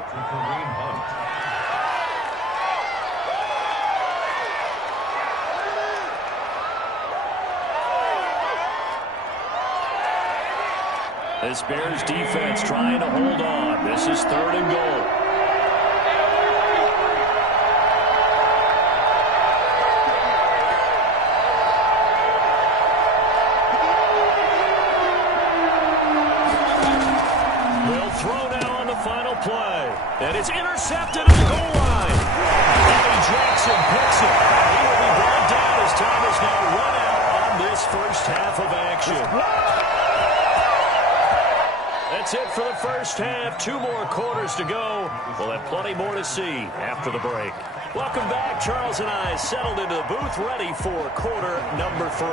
This Bears defense trying to hold on. This is 3rd and goal. They'll throw now on the final play. And it's intercepted at the goal line. Eddie Jackson picks it. He will be brought down as time is now action. That's it for the first half. 2 more quarters to go. We'll have plenty more to see after the break. Welcome back. Charles and I settled into the booth, ready for quarter number 3.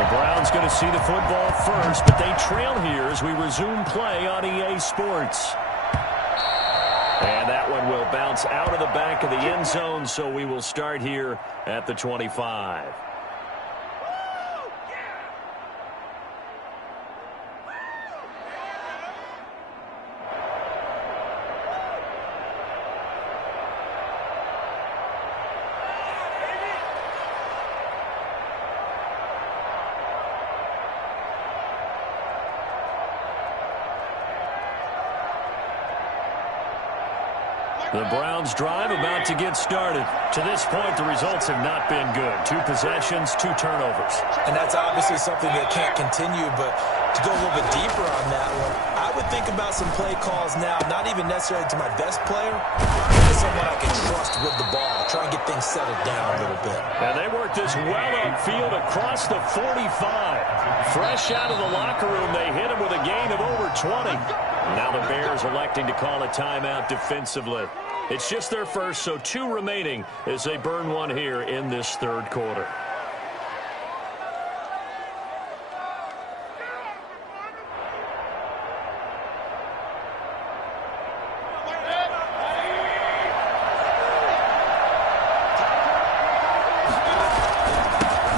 The Browns going to see the football first, but they trail here as we resume play on EA Sports. And that one will bounce out of the back of the end zone, so we will start here at the 25. The Browns drive about to get started. To this point, the results have not been good. 2 possessions, 2 turnovers. And that's obviously something that can't continue, but to go a little bit deeper on that one, I would think about some play calls now, not even necessarily to my best player, but to someone I can trust with the ball. Try and get things settled down a little bit. And they worked this well upfield across the 45. Fresh out of the locker room, they hit him with a gain of over 20. Now the Bears electing to call a timeout defensively. It's just their first, so 2 remaining as they burn one here in this third quarter.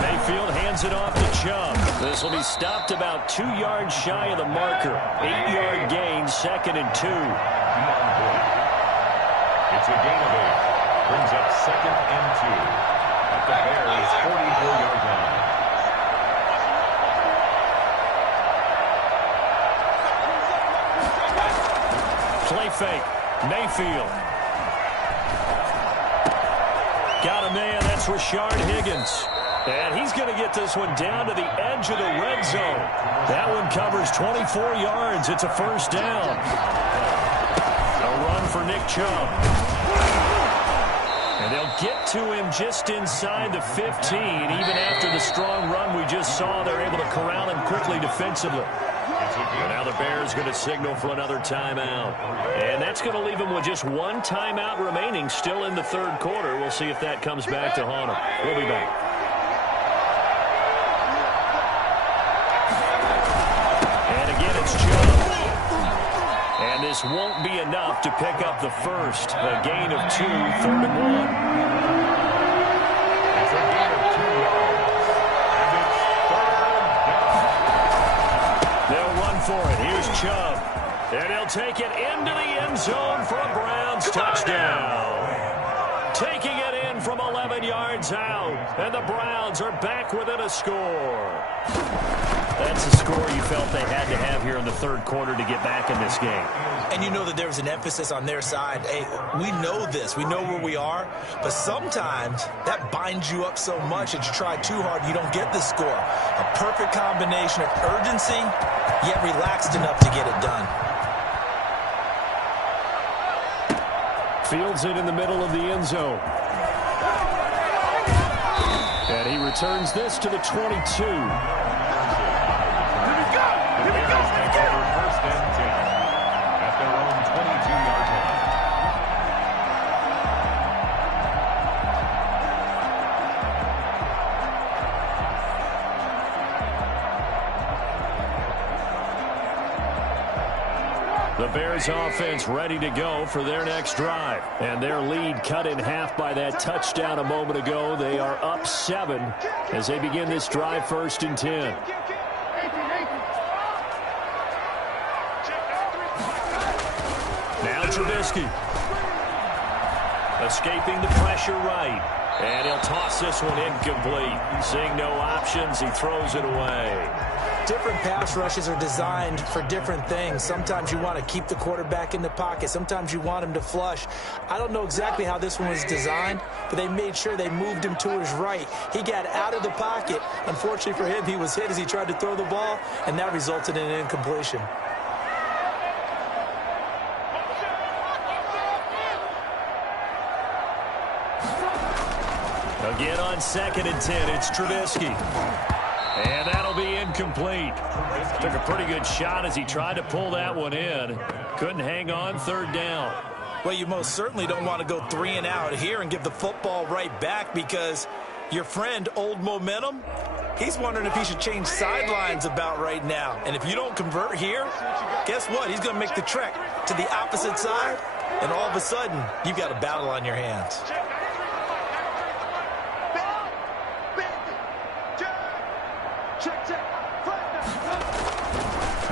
Mayfield hands it off to Chubb. This will be stopped about 2 yards shy of the marker. 8-yard gain, 2nd and 2. It's a gain of 8. Brings up 2nd and 2 at the Bears' 44-yard line. Play fake. Mayfield. Got a man. That's Rashard Higgins. And he's going to get this one down to the edge of the red zone. That one covers 24 yards. It's a first down. A run for Nick Chubb. And they'll get to him just inside the 15. Even after the strong run we just saw, they're able to corral him quickly defensively. And now the Bears going to signal for another timeout. And that's going to leave them with just 1 timeout remaining still in the third quarter. We'll see if that comes back to haunt them. We'll be back. And this won't be enough to pick up the first. A gain of 2, 3rd and 1. It's a gain of 2 yards. And it's 3rd down. They'll run for it. Here's Chubb. And he'll take it into the end zone for a Browns touchdown. Taking it in from 11 yards out. And the Browns are back within a score. That's a score you felt they had to have here in the third quarter to get back in this game. And you know that there was an emphasis on their side. Hey, we know this. We know where we are. But sometimes that binds you up so much that you try too hard, you don't get the score. A perfect combination of urgency, yet relaxed enough to get it done. Fields it in the middle of the end zone. And he returns this to the 22. First and 10 at their own 22-yard line. The Bears offense ready to go for their next drive. And their lead cut in half by that touchdown a moment ago. They are up 7 as they begin this drive, 1st and 10. Now Trubisky. Escaping the pressure right. And he'll toss this one incomplete. Seeing no options, he throws it away. Different pass rushes are designed for different things. Sometimes you want to keep the quarterback in the pocket. Sometimes you want him to flush. I don't know exactly how this one was designed, but they made sure they moved him to his right. He got out of the pocket. Unfortunately for him, he was hit as he tried to throw the ball, and that resulted in an incompletion. Again on 2nd and 10, it's Trubisky. And that'll be incomplete. Took a pretty good shot as he tried to pull that one in. Couldn't hang on, 3rd down. Well, you most certainly don't want to go 3 and out here and give the football right back, because your friend, Old Momentum, he's wondering if he should change sidelines about right now. And if you don't convert here, guess what? He's going to make the trek to the opposite side, and all of a sudden, you've got a battle on your hands.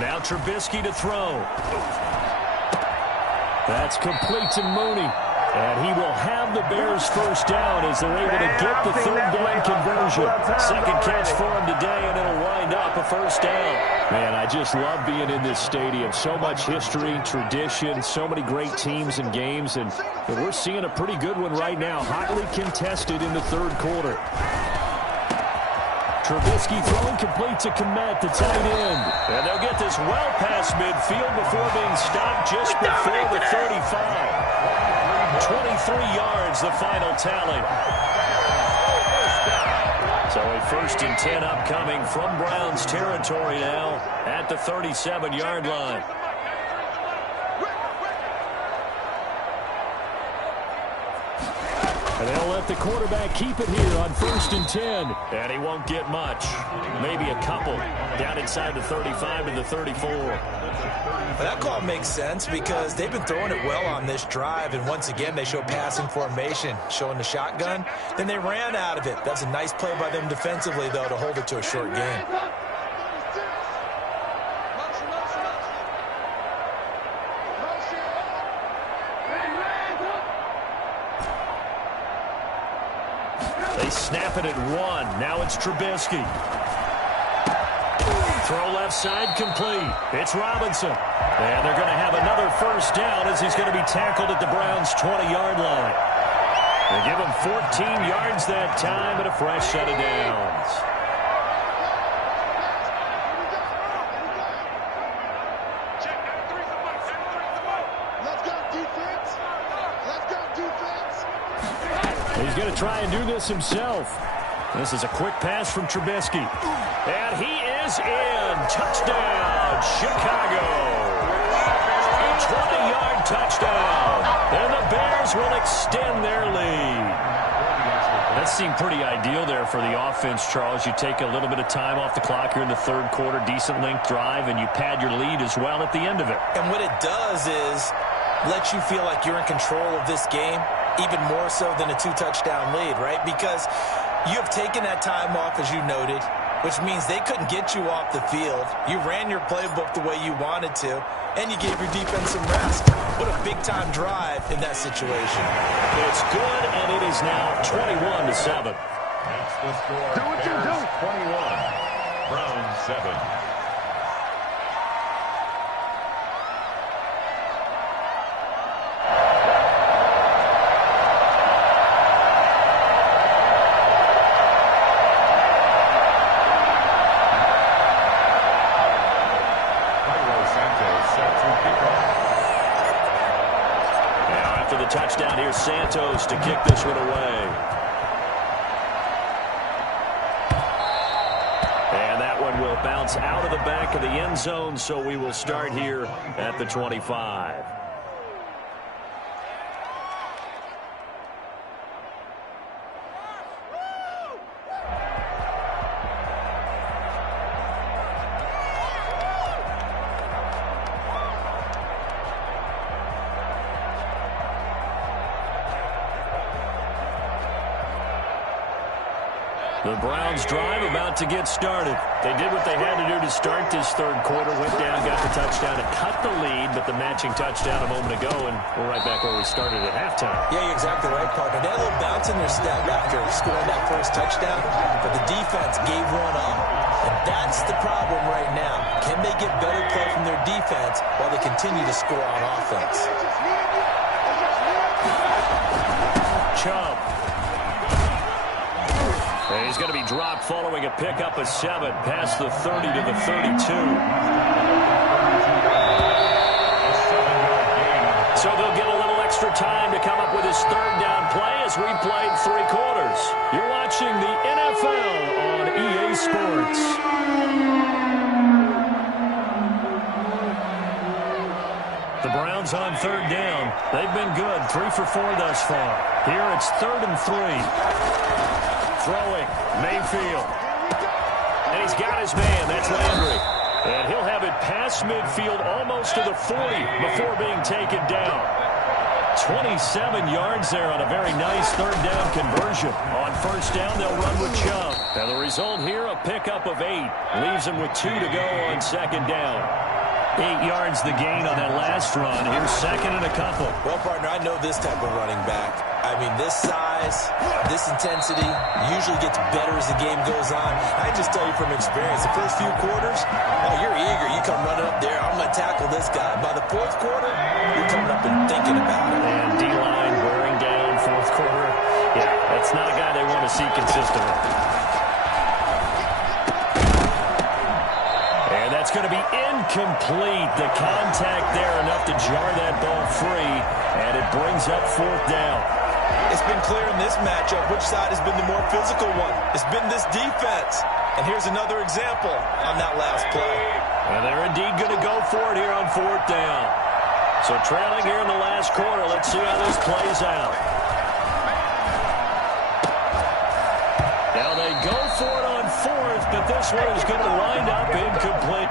Now Trubisky to throw. That's complete to Mooney. And he will have the Bears first down as they're able to get the 3rd down conversion. 2nd catch for him today, and it'll wind up a first down. Man, I just love being in this stadium. So much history, tradition, so many great teams and games, and we're seeing a pretty good one right now. Hotly contested in the 3rd quarter. Trubisky throwing complete to Komet, the tight end. And they'll get this well past midfield before being stopped just before the 35. 23 yards, the final tally. So a 1st and 10 upcoming from Browns territory now at the 37-yard line. And they'll let the quarterback keep it here on 1st and 10. And he won't get much. Maybe a couple down inside the 35 to the 34. Well, that call makes sense because they've been throwing it well on this drive, and once again they show passing formation, showing the shotgun. Then they ran out of it. That's a nice play by them defensively, though, to hold it to a short game. They snap it at 1. Now it's Trubisky. Throw left side complete. It's Robinson. And they're going to have another first down as he's going to be tackled at the Browns' 20-yard line. They give him 14 yards that time and a fresh set of downs. He's going to try and do this himself. This is a quick pass from Trubisky. And he is in. Touchdown, Chicago. A 20-yard touchdown. And the Bears will extend their lead. That seemed pretty ideal there for the offense, Charles. You take a little bit of time off the clock here in the 3rd quarter, decent length drive, and you pad your lead as well at the end of it. And what it does is let you feel like you're in control of this game, even more so than a 2-touchdown lead, right? Because you have taken that time off, as you noted, which means they couldn't get you off the field. You ran your playbook the way you wanted to, and you gave your defense some rest. What a big-time drive in that situation. It's good, and it is now 21-7. That's the score. Do what you do. 21, Browns 7. Touchdown here, Santos to kick this one away. And that one will bounce out of the back of the end zone, so we will start here at the 25. The Browns drive about to get started. They did what they had to do to start this 3rd quarter. Went down, got the touchdown to cut the lead, but the matching touchdown a moment ago, and we're right back where we started at halftime. Yeah, you're exactly right, partner. They had a little bounce in their step after scoring that first touchdown, but the defense gave one up. And that's the problem right now. Can they get better play from their defense while they continue to score on offense? Chubb. And he's going to be dropped following a pickup of 7 past the 30 to the 32. So they'll get a little extra time to come up with his 3rd down play as we played 3 quarters. You're Browns on third down. They've been good, 3 for 4 thus far. Here it's 3rd and 3. Throwing, Mayfield. And he's got his man. That's Landry. And he'll have it past midfield almost to the 40 before being taken down. 27 yards there on a very nice third down conversion. On first down, they'll run with Chubb. And the result here, a pickup of 8. Leaves them with 2 to go on second down. 8 yards the gain on that last run. Here's second and a couple. Well, partner, I know this type of running back. I mean, this size, this intensity usually gets better as the game goes on. I just tell you from experience, the first few quarters, oh, you're eager. You come running up there. I'm going to tackle this guy. By the fourth quarter, you're coming up and thinking about it. And D-line wearing down fourth quarter. Yeah, that's not a guy they want to see consistently. And that's going to be incomplete. The contact there enough to jar that ball free, and it brings up fourth down. It's been clear in this matchup which side has been the more physical one. It's been this defense. And here's another example on that last play. And they're indeed going to go for it here on fourth down. So trailing here in the last quarter. Let's see how this plays out. Now they go for it on fourth, but this one is going to wind up incomplete.